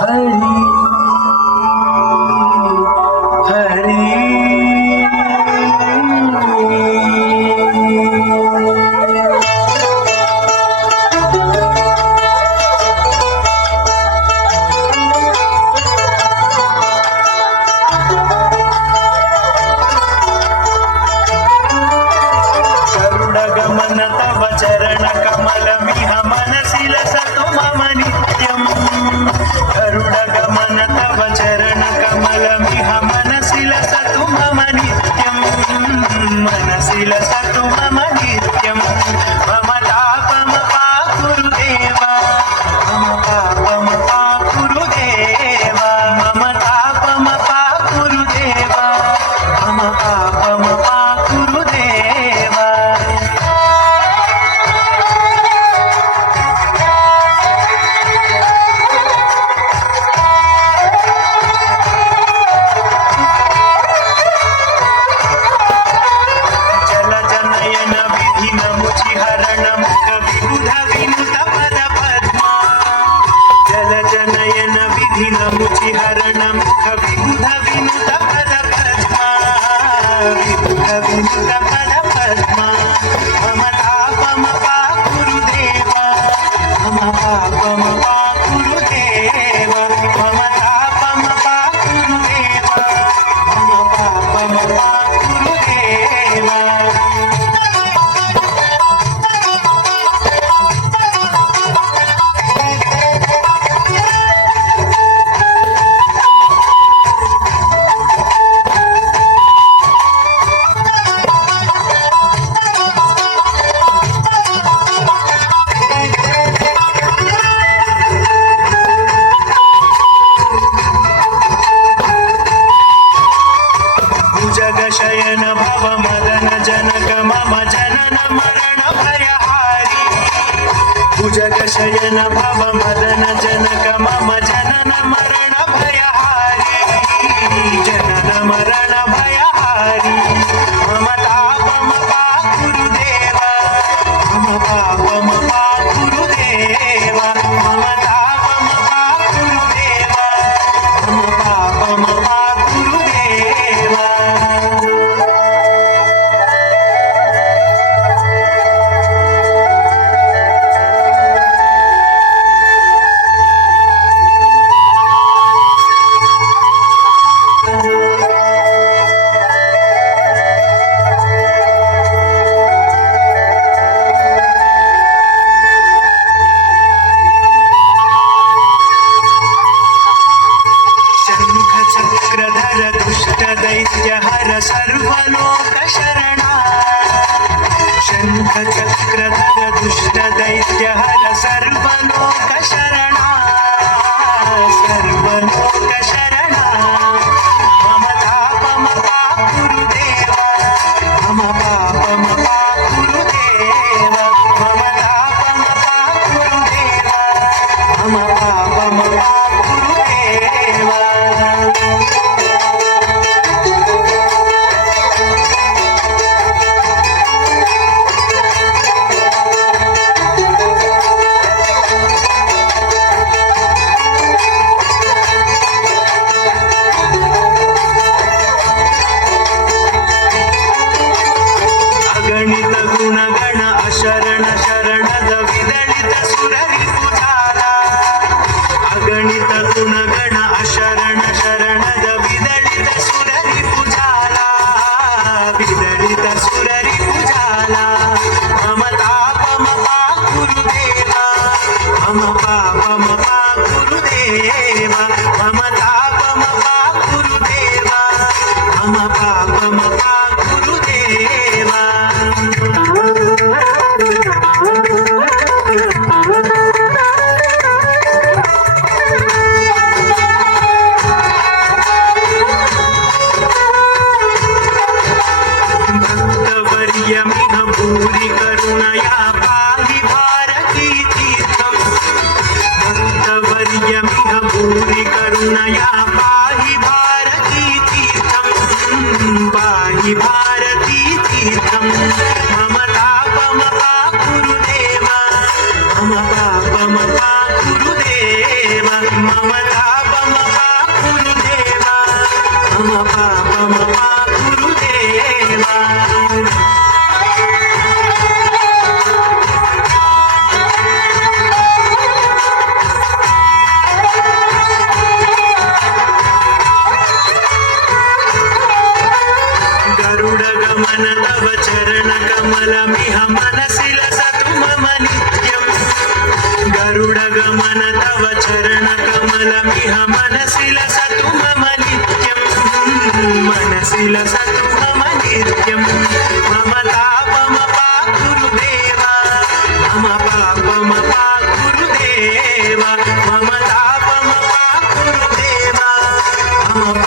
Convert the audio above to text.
हरि हरि गरुडगमन तव चरण कमलमिह मनसि लसतु मम नित्यम् गरुडगमन तव चरण कमलमिह मनसि लसतु मम नित्यम् मनसि लसतु मम नित्यम् मम तापम पाकुरु देव मम पापम पाकुरु देव मम तापम पाकुरु देव मम पापम पाकुरु देव हरण मुख विबुध विनुत पद पद्मा जल जनयन विधिन मुचि हरण मुख विबुध विनुत पद पद्मा विबुध विनुत पद पद्मा मम तापम पाकुरु देव मम पापम पाकुरु देव मम तापम पाकुरु देव मम पापम पाकुरु देव शयन भव मदन जनक मम जनन मरण भयहारी भुजग शयन भव मदन जनक मम जनन मरण भयहारी जनन मरण भयहारी मम तापम पाकुरु देव मम पापम पाकुरु देव मम तापम पाकुरु देव मम पापम पाकुरु देव चक्रधर दुष्ट दैत्य हर सर्वलोक शरणा शंख चक्रधर दुष्ट दैत्य हर सर्वलोक शरणा सर्वलोक शरणा मम तापम पाकुरु देव मम पापम पाकुरु देव मम तापम पाकुरु देव मम पापम पाकुरु देव अगणित गुणगण अशरण शरणद विदलित सुररि पुजाला अगणित गुणगण अशरण शरणद विदलित सुररि पुजाला विदलित सुररि पुजाला मम तापम पाकुरु देव मम पापम पाकुरु देव मम तापम पाकुरु देव मम पापम पाकुरु देव भक्तवर्यमिह भूरि करुणया पाहि भारती तीर्थम् भक्तवर्यमिह भूरि करुणया पाहि भारती तीर्थम् पाहि भारती तीर्थम् मम तापम पाकुरु देव मम पापम पाकुरु देव मम इह मनसि लसतु मम नित्यं मनसि लसतु मम नित्यं मम तापमपाकुरुदेव मम पापमपाकुरुदेव मम तापमपाकुरुदेव मम